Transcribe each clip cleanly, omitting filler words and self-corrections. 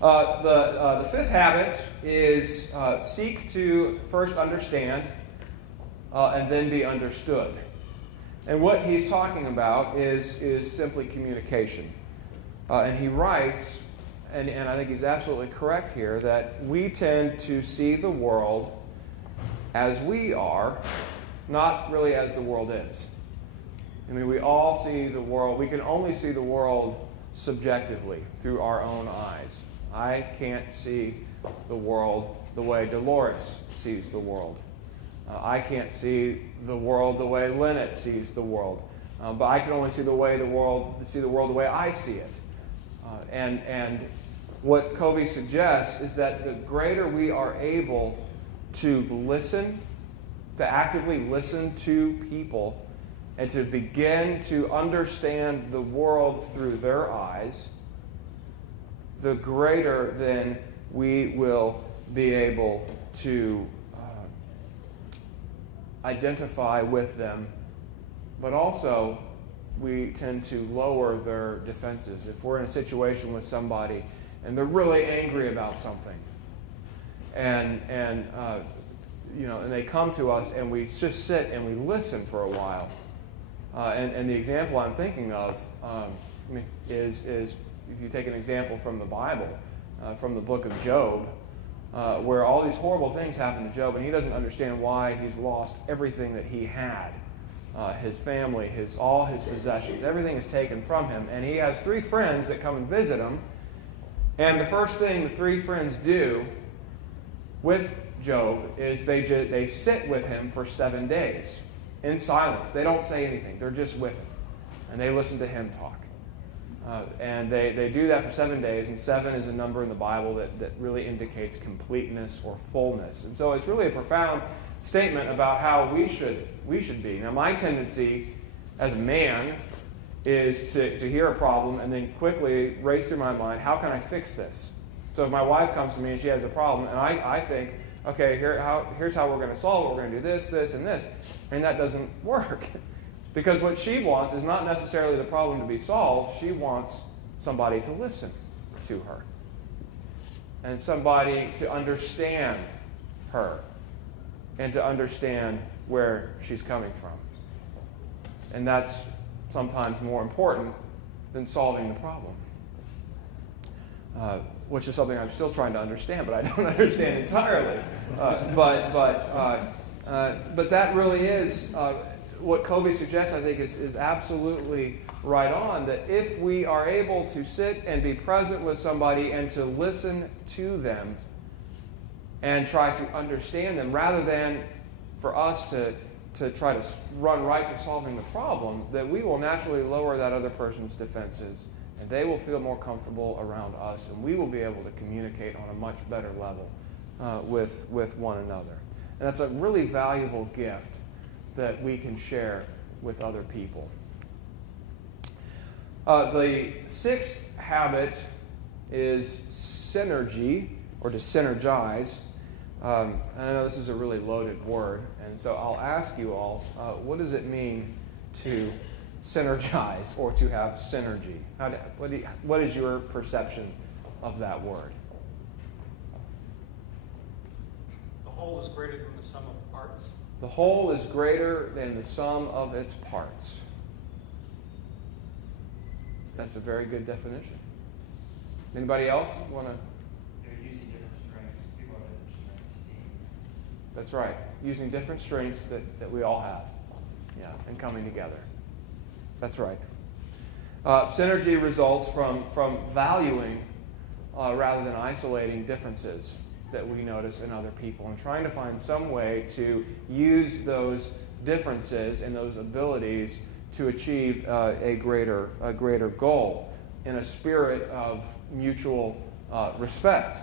The fifth habit is seek to first understand and then be understood. And what he's talking about is simply communication. And he writes, and I think he's absolutely correct here, that we tend to see the world as we are, not really as the world is. I mean, we all see the world, we can only see the world subjectively through our own eyes. I can't see the world the way Dolores sees the world. I can't see the world the way Lynette sees the world. But I can only see the world the way I see it. And what Covey suggests is that the greater we are able to listen, to actively listen to people, and to begin to understand the world through their eyes, the greater then we will be able to identify with them, but also we tend to lower their defenses. If we're in a situation with somebody and they're really angry about something, and they come to us and we just sit and we listen for a while. And the example I'm thinking of is if you take an example from the Bible, from the book of Job, where all these horrible things happen to Job, and he doesn't understand why he's lost everything that he had. His family, all his possessions, everything is taken from him. And he has 3 friends that come and visit him. And the first thing the 3 friends do with Job is they sit with him for 7 days in silence. They don't say anything. They're just with him. And they listen to him talk. And they do that for 7 days, and 7 is a number in the Bible that really indicates completeness or fullness. And so it's really a profound statement about how we should be. Now, my tendency as a man is to hear a problem and then quickly race through my mind, how can I fix this? So if my wife comes to me and she has a problem, and I think, okay, here's how we're going to solve it. We're going to do this, this, and this. And that doesn't work. Because what she wants is not necessarily the problem to be solved. She wants somebody to listen to her. And somebody to understand her. And to understand where she's coming from. And that's sometimes more important than solving the problem. Which is something I'm still trying to understand, but I don't understand entirely. But that really is what Covey suggests, I think, is absolutely right on, that if we are able to sit and be present with somebody and to listen to them and try to understand them, rather than for us to try to run right to solving the problem, that we will naturally lower that other person's defenses, and they will feel more comfortable around us, and we will be able to communicate on a much better level with one another. And that's a really valuable gift that we can share with other people. The 6th habit is synergy, or to synergize. I know this is a really loaded word, and so I'll ask you all, what does it mean to synergize or to have synergy? What is your perception of that word? The whole is greater than the sum of the parts. The whole is greater than the sum of its parts. That's a very good definition. Anybody else want to? They're using different strengths. People have different strengths. That's right. Using different strengths that we all have. Yeah, and coming together. That's right. Synergy results from valuing rather than isolating differences that we notice in other people, and trying to find some way to use those differences and those abilities to achieve a greater goal in a spirit of mutual respect.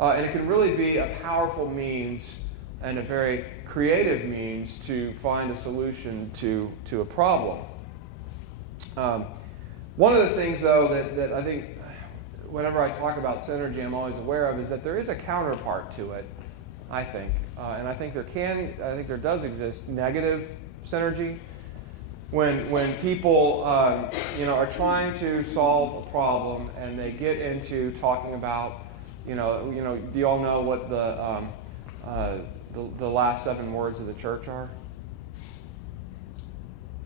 And it can really be a powerful means and a very creative means to find a solution to a problem. One of the things, though, that I think whenever I talk about synergy, I'm always aware of is that there is a counterpart to it, I think. And I think there does exist negative synergy. when people are trying to solve a problem and they get into talking about do you all know what the last 7 words of the church are?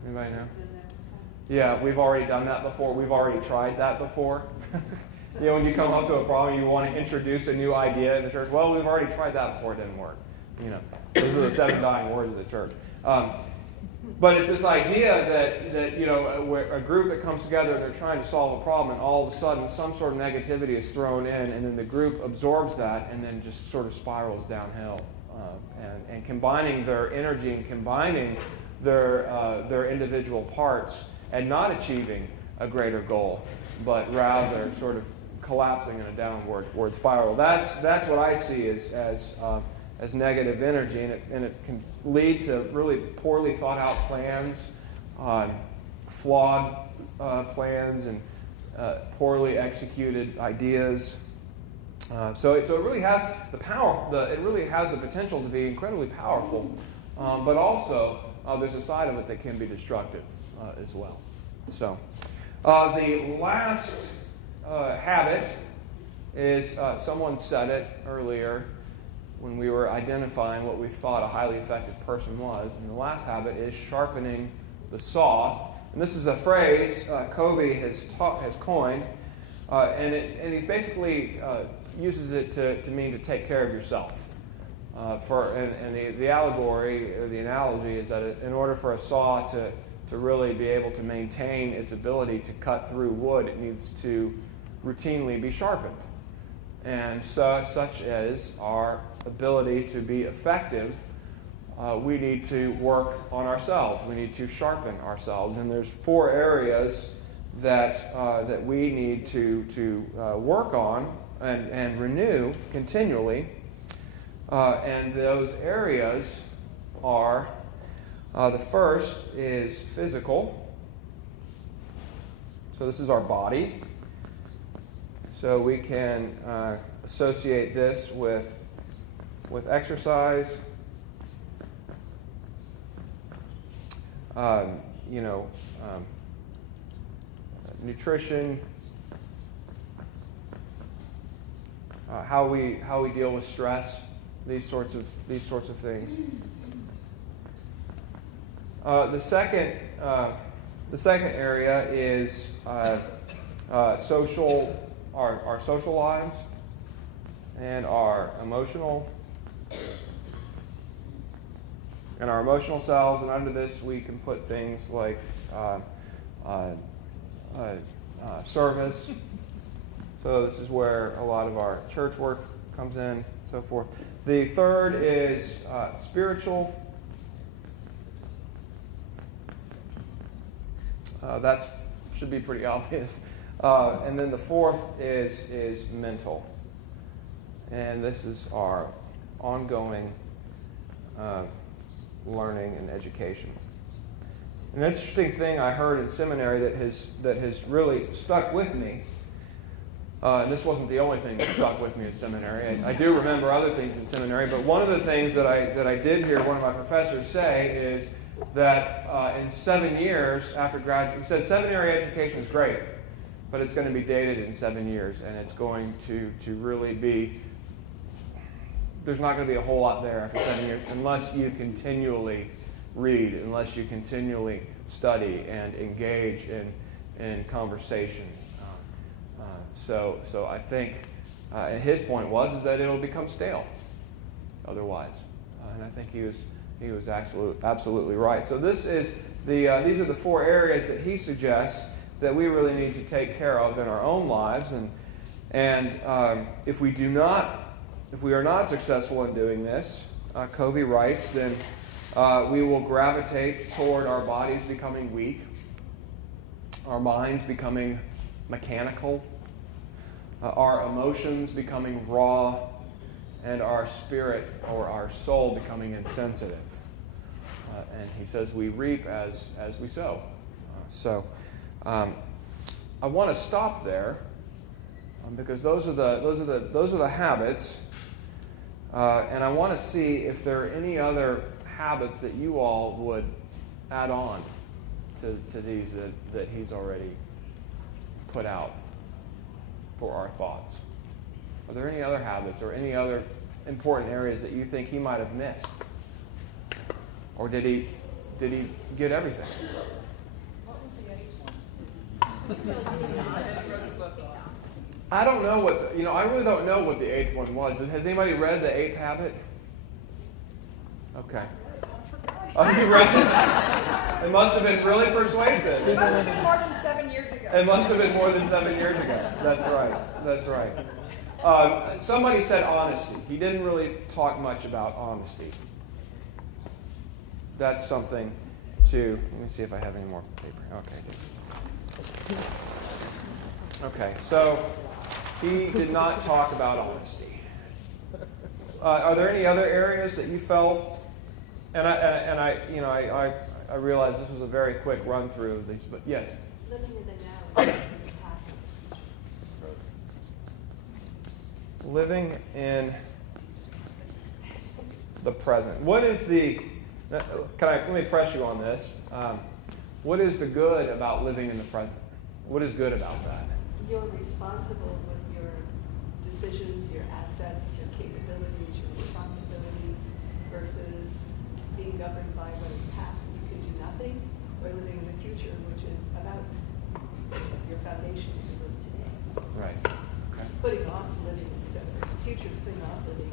Anybody know? Yeah, we've already done that before. We've already tried that before. When you come up to a problem, you want to introduce a new idea in the church. Well, we've already tried that before; it didn't work. Those are the 7 dying words of the church. But it's this idea that a group that comes together and they're trying to solve a problem, and all of a sudden some sort of negativity is thrown in, and then the group absorbs that, and then just sort of spirals downhill. And combining their energy and combining their individual parts, and not achieving a greater goal, but rather sort of collapsing in a downward spiral. That's what I see as negative energy, and it can lead to really poorly thought out plans, flawed plans, and poorly executed ideas. So it really has the power. It really has the potential to be incredibly powerful, but also there's a side of it that can be destructive as well. So the last habit is someone said it earlier when we were identifying what we thought a highly effective person was. And the last habit is sharpening the saw. And this is a phrase Covey has coined, and he basically uses it to mean to take care of yourself. The allegory, or the analogy, is that in order for a saw to really be able to maintain its ability to cut through wood, it needs to routinely be sharpened. And such as our ability to be effective, we need to work on ourselves. We need to sharpen ourselves. And there's 4 areas that we need to work on and renew continually. And those areas are, the first is physical. So this is our body. So we can associate this with exercise, nutrition, how we deal with stress, these sorts of things. The second area is social. Our social lives and our emotional selves, and under this we can put things like service. So this is where a lot of our church work comes in, and so forth. The third is spiritual. That should be pretty obvious. And then the fourth is mental. And this is our ongoing learning and education. An interesting thing I heard in seminary that has really stuck with me, and this wasn't the only thing that stuck with me in seminary. I do remember other things in seminary, but one of the things that I did hear one of my professors say is that in 7 years after graduate, he said seminary education is great, but it's going to be dated in 7 years, and it's going to really be, there's not going to be a whole lot there after 7 years unless you continually read, unless you continually study and engage in conversation. So I think his point is that it'll become stale otherwise, and I think he was absolutely right. So these are the 4 areas that he suggests that we really need to take care of in our own lives, and if we are not successful in doing this, Covey writes, then we will gravitate toward our bodies becoming weak, our minds becoming mechanical, our emotions becoming raw, and our spirit or our soul becoming insensitive. And he says we reap as we sow. I want to stop there because those are the habits, and I want to see if there are any other habits that you all would add on to these that he's already put out for our thoughts? Are there any other habits or any other important areas that you think he might have missed? Or did he get everything? What was the eighth one? I don't know I really don't know what the eighth one was. Has anybody read The Eighth Habit? Okay. Oh, you read it? It must have been really persuasive. It must have been more than 7 years ago. It must have been more than 7 years ago. That's right. Somebody said honesty. He didn't really talk much about honesty. That's something to... Let me see if I have any more paper. Okay, so he did not talk about honesty. Are there any other areas that you felt... And I realize this was a very quick run through of these, but yes. Living in the now is Living in the present. What is the? Let me press you on this. What is the good about living in the present? What is good about that? You're responsible with your decisions, your assets, your capabilities, your responsibilities, versus being governed by what is past and you can do nothing, or living in the future, which is about your foundation to live today. Right. Okay. Putting off living instead of the future is putting off living,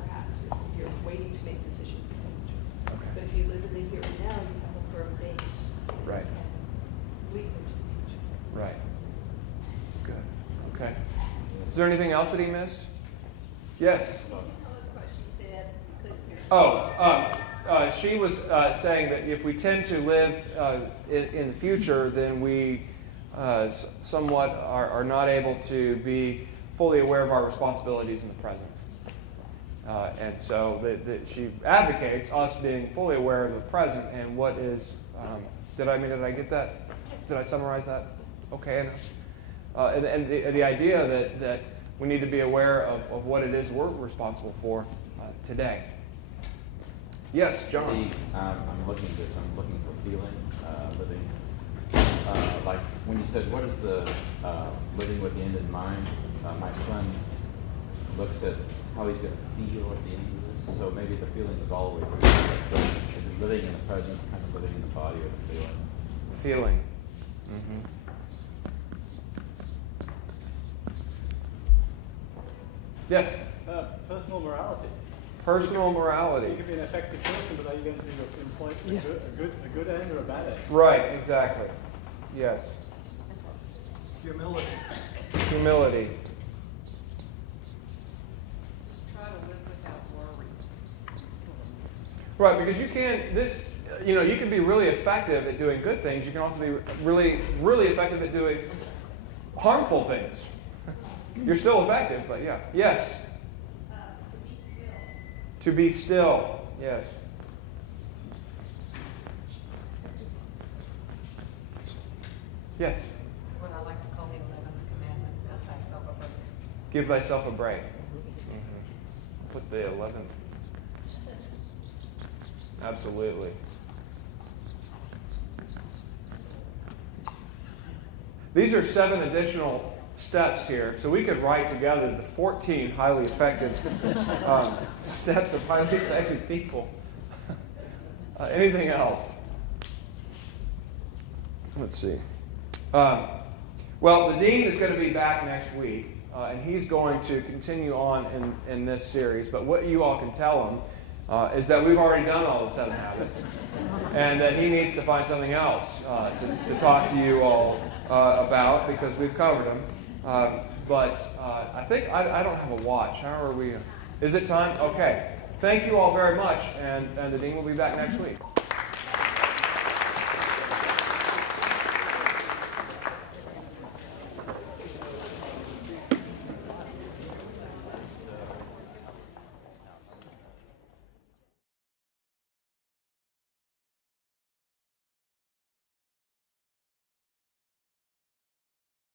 perhaps, if you're waiting to make decisions in the future. Okay. But if you live in the here and now, you have a firm base. Right. And lead into the future. Right. Good. Okay. Is there anything else that he missed? Yes. Can you tell us what she said? She was saying that if we tend to live in the future, then we somewhat are not able to be fully aware of our responsibilities in the present. And so she advocates us being fully aware of the present and what is. Did I get that? Did I summarize that? Okay. And the idea that we need to be aware of what it is we're responsible for today. Yes, John. I'm looking at this. I'm looking for feeling, living. Like when you said, "What is the living with the end in mind?" My son looks at how he's going to feel at the end of this. So maybe the feeling is all the way through. Is it living in the present, kind of living in the body, or the feeling? Feeling. Mm-hmm. Yes. Personal morality. Personal morality. You could be an effective person, but are you going to employ a good end or a bad end? Right, exactly. Yes. Humility. Humility. Try to live without worry. Right, because you can be really effective at doing good things. You can also be really, really effective at doing harmful things. You're still effective, but yeah. Yes. To be still. Yes. Yes. What I like to call the 11th commandment, give thyself a break. Give thyself a break. Mm-hmm. Put the 11th. Absolutely. These are 7 additional steps here, so we could write together the 14 highly effective steps of highly effective people. Anything else? Let's see. Well, the dean is going to be back next week, and he's going to continue on in this series. But what you all can tell him is that we've already done all the 7 habits, and that he needs to find something else to talk to you all about, because we've covered them. But I think I don't have a watch. How are we? Is it time? Okay. Thank you all very much, and the dean will be back next week.